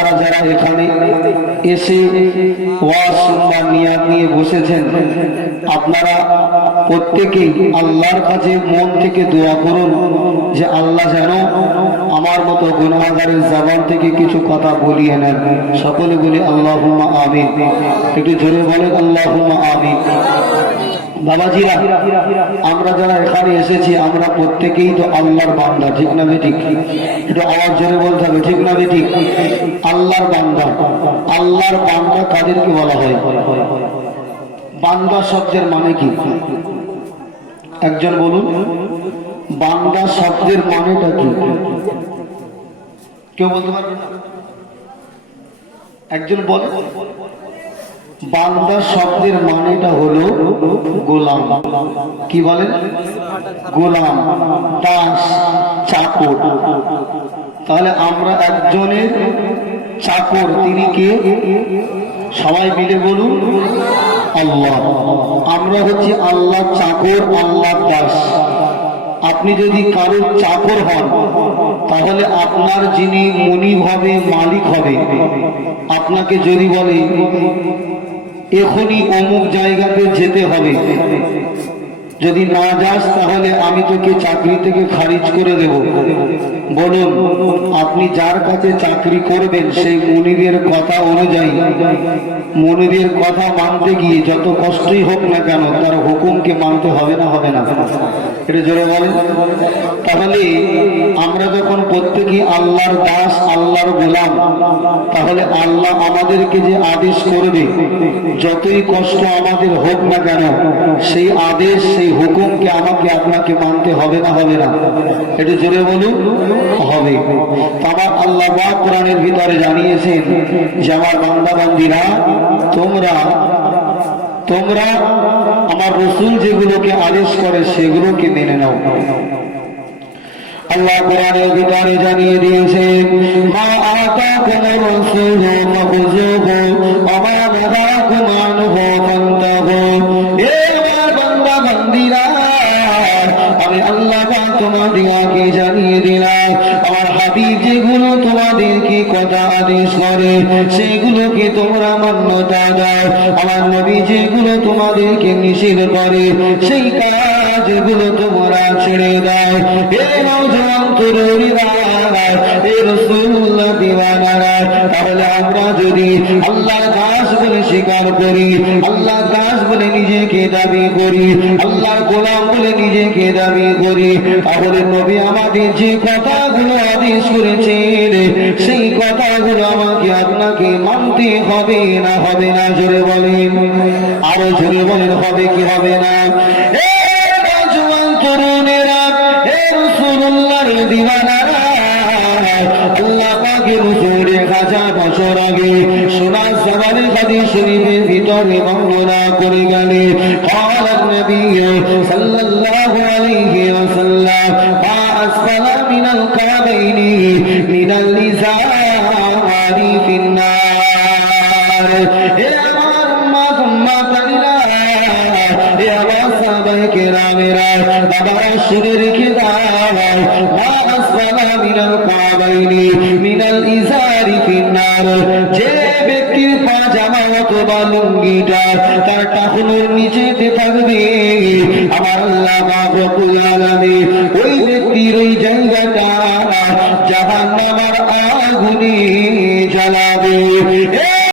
আপনারা যারা এখানে এসে ওয়াজ নিয়ে বসেছেন, আপনারা প্রত্যেকেই আল্লাহর কাছে মন থেকে দোয়া করুন যে আল্লাহ যেন আমার মতো গুণাগারের জবান থেকে কিছু কথা বলিয়ে নেন। সকলে বলি আল্লাহ আমিন। একটু জোরে বলেন আল্লাহ আমিন। বাবাজিরা, আমরা যারা এখানে এসেছি, আমরা প্রত্যেকেই তো আল্লাহর বান্দা, ঠিক না ঠিক একটু আওয়াজ জোরে বলতে হবে, ঠিক না ঠিক আল্লাহর বান্দা আল্লাহর বান্দা কাদেরকে বলা হয়? বান্দা শব্দের মানে কি? একজন বলুন, বান্দা শব্দের মানেটা কি? কেউ বলতে পারবে একজন বলে? বান্দা শব্দের মানেটা হলো গোলাম। কি বলেন? গোলাম, দাস, চাকর। তাহলে আমরা একজনের চাকর, তিনি কে? সবাই মিলে বলুন, আল্লাহ। আমরা হচ্ছি আল্লাহ চাকর আল্লাহ দাস। আপনি যদি কারোর চাকর হন, তাহলে আপনার যিনি মনিব হবে, মালিক হবে। আপনাকে যদি বলে এখনই অমুক জায়গাতে যেতে হবে। যদি না যাস তাহলে আমি তোকে চাকরি থেকে খারিজ করে দেব। বলুন, আপনি যার কাছে চাকরি করবেন সেই মনিদের কথা অনুযায়ী, মনিদের কথা মানতে গিয়ে যত কষ্টই হোক না কেন, তার হুকুমকে মানতে হবে না হবে না। এটা তাহলে আমরা যখন প্রত্যেকে আল্লাহর দাস, আল্লাহর গোলাম, তাহলে আল্লাহ আমাদেরকে যে আদেশ করবে, যতই কষ্ট আমাদের হোক না কেন, সেই আদেশ, সেই হুকুমকে আমাকে, আপনাকে মানতে হবে না হবে না। একটু জোরে বলুন, হবে। আমার আল্লাহ বা কোরআনের ভিতরে জানিয়েছেন যে, আমার বান্দা বান্দিরা তোমরা তোমরা আমার রসুল যেগুলোকে আদেশ করে সেগুলোকে মেনে নাও। আল্লাহ কোরআনের ভিতরে জানিয়ে দিয়েছে মা আতাকুম রাসূল আমি আল্লাহ পাক তোমাদেরকে জানিয়ে দিলাম, আমার হাবিব যেগুলো তোমাদেরকে কথা আদেশ করে, সেগুলোকে তোমরা মান্যতা দাও। আমার নবী যেগুলো তোমাদেরকে নিষেধ করে, সেই কাজগুলো তোমরা ছেড়ে দাও। এ নওজওয়ান তরুণীরা দিওয়ানারা তাহলে আমরা যদি আল্লাহর দাস স্বীকার করি। আল্লাহর দাস বলে নিজেকে দাবি করি। আল্লাহর গোলাম বলে নিজেকে দাবি করি। তাহলে নবী আমাদের যে কথাগুলো আদেশ করেছেন, সেই কথাগুলো আমাকে আপনাকে মানতে হবে না হবে না? জোরে বলেন। আরও জোরে বলেন, হবে কি, হবে না? এ নওজওয়ান তরুণেরা, এ রাসূলুল্লাহর দিওয়ানারা আল্লাহ পাকের হুজুরে হাজার বছর আগে সোনা সবারের হাদিস শরীফের ভিতরে বর্ণনা করে গেলে قال النبي صلى الله عليه وسلم ما أسفل من الكعبين من الإزار في النار يا আমার উম্মত উম্মত আলিলাহ এ আমার সাহাবায়ে কেরামেরা বাবা শুনে কাবাইনি মিনাল ইজারি ফিন্নার। যে ব্যক্তির অথবা লুঙ্গিটা তার টাকুনোর নিচেতে থাকবে। আমার আল্লাহ ওই ব্যক্তির ওই জায়গাটা জাহান্নামের আগুনে জ্বালাবে।